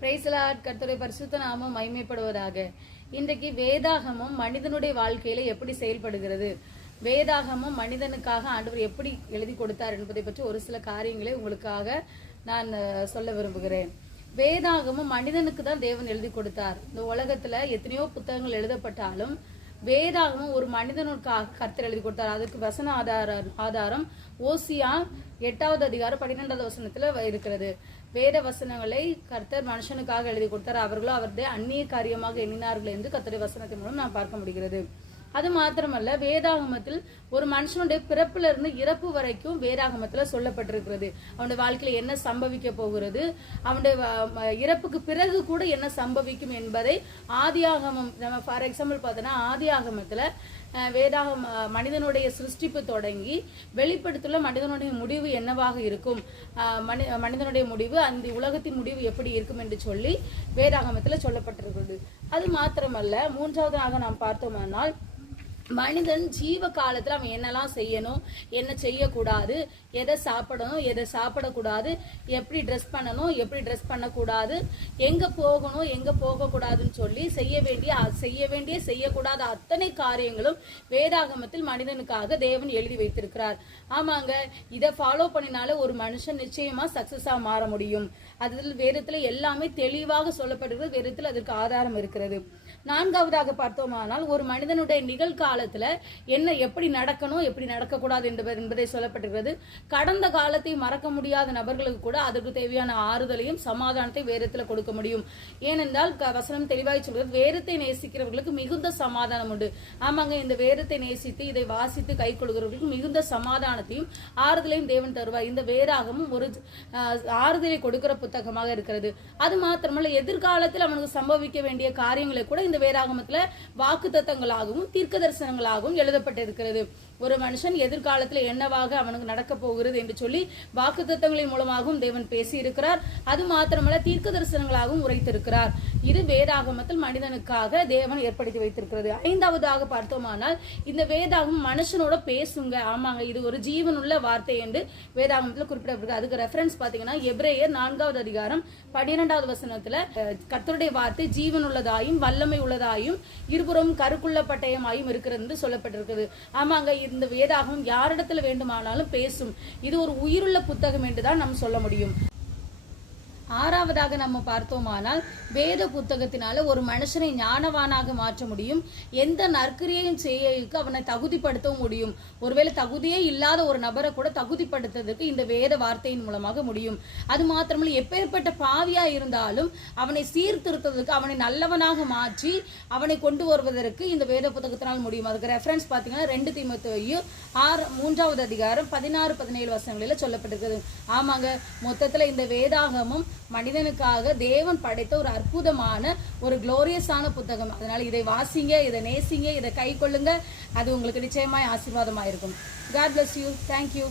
Price Lord. கர்த்தருடைய பரிசுத்த நாமம் மகிமைப்படுவதாக. இன்றைக்கு வேதாகமம் மனிதனுடைய வாழ்க்கையில எப்படி செயல்படுகிறது, வேதாகமம் மனிதனுக்காக ஆண்டவர் எப்படி எழுதி கொடுத்தார் என்பதை பற்றி ஒரு சில காரியங்களை உங்களுக்காக நான் சொல்ல விரும்புகிறேன். வேதாகமம் மனிதனுக்கு தான் தேவன் எழுதி கொடுத்தார். இந்த உலகத்துல எத்தனையோ புத்தகங்கள் எழுதப்பட்டாலும் வேதாகமம் ஒரு மனிதனுக்காக கர்த்தர் எழுதி கொடுத்தார். அதுக்கு வசன ஆதாரம் ஓசியா 8வது அதிகாரம் 12வது வசனத்துல இருக்கிறது. வேத வசனங்களை கர்த்தர் மனுஷனுக்காக எழுதி கொடுத்தார். அவர்களோ அவருடைய அந்நிய காரியமாக எண்ணினார்கள் என்று கர்த்தருடைய வசனத்தின் மூலம் நான் பார்க்க முடிகிறது. அது மாத்திரமல்ல, வேதாகமத்தில் ஒரு மனுஷனுடைய பிறப்புல இருந்து இறப்பு வரைக்கும் வேதாகமத்துல சொல்லப்பட்டிருக்கிறது. அவனுடைய வாழ்க்கையில என்ன சம்பவிக்க போகிறது, அவனுடைய இறப்புக்கு பிறகு கூட என்ன சம்பவிக்கும் என்பதை ஆதியாகமம், நம்ம ஃபார் எக்ஸாம்பிள் பார்த்தோன்னா ஆதியாகமத்துல மனிதனுடைய சிருஷ்டிப்பு தொடங்கி வெளிப்படுத்துள்ள மனிதனுடைய முடிவு என்னவாக இருக்கும், மனிதனுடைய முடிவு, அந்த உலகத்தின் முடிவு எப்படி இருக்கும் என்று சொல்லி வேதாகமத்துல சொல்லப்பட்டிருக்கிறது. அது மாத்திரமல்ல, மூன்றாவதாக நாம் பார்த்தோமானால் மனிதன் ஜீவ காலத்துல அவன் என்னெல்லாம் செய்யணும், என்ன செய்யக்கூடாது, எதை சாப்பிடணும், எதை சாப்பிடக்கூடாது, எப்படி ட்ரெஸ் பண்ணணும், எப்படி ட்ரெஸ் பண்ணக்கூடாது, எங்க போகணும், எங்க போகக்கூடாதுன்னு சொல்லி செய்யக்கூடாத அத்தனை காரியங்களும் வேதாகமத்தில் மனிதனுக்காக தேவன் எழுதி வைத்திருக்கிறார். ஆமாங்க, இதை ஃபாலோ பண்ணினால ஒரு மனுஷன் நிச்சயமா சக்சஸா மாற முடியும். அதில் வேதத்துல எல்லாமே தெளிவாக சொல்லப்படுகிறது. வேதத்தில் அதற்கு ஆதாரம் இருக்கிறது. நான்காவதாக பார்த்தோமானால் ஒரு மனிதனுடைய நிகழ்காலத்துல என்ன எப்படி நடக்கணும், எப்படி நடக்கக்கூடாது என்பதை சொல்லப்பட்டிருக்கிறது. கடந்த காலத்தை மறக்க முடியாத நபர்களுக்கு கூட அதற்கு தேவையான ஆறுதலையும் சமாதானத்தை வேதத்துல கொடுக்க முடியும். ஏனென்றால் வசனம் தெளிவாய் சொல்கிறது, வேதத்தை நேசிக்கிறவர்களுக்கு மிகுந்த சமாதானம் உண்டு. ஆமாங்க, இந்த வேதத்தை நேசித்து இதை வாசித்து கை கொள்கிறவர்களுக்கு மிகுந்த சமாதானத்தையும் ஆறுதலையும் தேவன் தருவார். இந்த வேதாகமும் ஒரு ஆறுதலை கொடுக்கிற புத்தகமாக இருக்கிறது. அது மாத்திரமல்ல, எதிர்காலத்தில் அவனுக்கு சம்பவிக்க வேண்டிய காரியங்களை கூட இந்த வேதாகமத்துல வாக்கு தத்தங்களாகவும் தீர்க்க தரிசனங்களாகவும் எழுதப்பட்டிருக்கிறது. ஒரு மனுஷன் எதிர்காலத்துல என்னவாக அவனுக்கு நடக்க போகிறது என்று சொல்லி வாக்கு தத்தங்களின் மூலமாகவும் தேவன் பேசி இருக்கிறார். அது மாத்திரமல்ல, தீர்க்க தரிசனங்களாகவும் உரைத்திருக்கிறார். இது வேதாகமத்தில் மனிதனுக்காக தேவன் ஏற்படுத்தி வைத்திருக்கிறது. ஐந்தாவதாக பார்த்தோமானால் இந்த வேதாகம் மனுஷனோட பேசுங்க. ஆமாங்க, இது ஒரு ஜீவனுள்ள வார்த்தை என்று வேதாகமத்தில் குறிப்பிடப்படுகிறது. அதுக்கு ரெஃபரன்ஸ் பாத்தீங்கன்னா எபிரேயர் 4வது அதிகாரம் 12வது வசனத்துல கர்த்தருடைய வார்த்தை ஜீவனுள்ளதாயும் வல்லமை உள்ளதாயும் இருபுறம் கருக்குள்ள பட்டயமாயும் இருக்கிறது என்று சொல்லப்பட்டிருக்கிறது. ஆமாங்க, இந்த வேதாகம் யாரிடத்துல வேண்டுமானாலும் பேசும். இது ஒரு உயிருள்ள புத்தகம் என்றுதான் நம்ம சொல்ல முடியும். ஆறாவதாக நம்ம பார்த்தோமானால் வேத புத்தகத்தினால ஒரு மனுஷனை ஞானவானாக மாற்ற முடியும். எந்த நற்கிரியையும் செய்யக்கு அவனை தகுதிப்படுத்தவும் முடியும். ஒருவேளை தகுதியே இல்லாத ஒரு நபரை கூட தகுதிப்படுத்துறதுக்கு இந்த வேத வார்த்தையின் மூலமாக முடியும். அது மாத்திரமல்ல, எப்பேற்பட்ட பாவியா இருந்தாலும் அவனை சீர்திருத்துவதற்கு, அவனை நல்லவனாக மாற்றி அவனை கொண்டு வருவதற்கு இந்த வேத புத்தகத்தினால் முடியும். அதுக்கு ரெஃபரன்ஸ் பார்த்தீங்கன்னா 2 தீமோத்தேயு 3வது அதிகாரம் 16-17 வசனங்களில் சொல்லப்பட்டிருக்கிறது. ஆமாங்க, மொத்தத்துல இந்த வேதாகமும் மனிதனுக்காக தேவன் படைத்த ஒரு அற்புதமான ஒரு குளோரியஸான புத்தகம். அதனால இதை வாசிங்க, இதை நேசிங்க, இதை கை கொள்ளுங்க. அது உங்களுக்கு நிச்சயமாய் ஆசீர்வாதமா இருக்கும். God bless you. Thank you.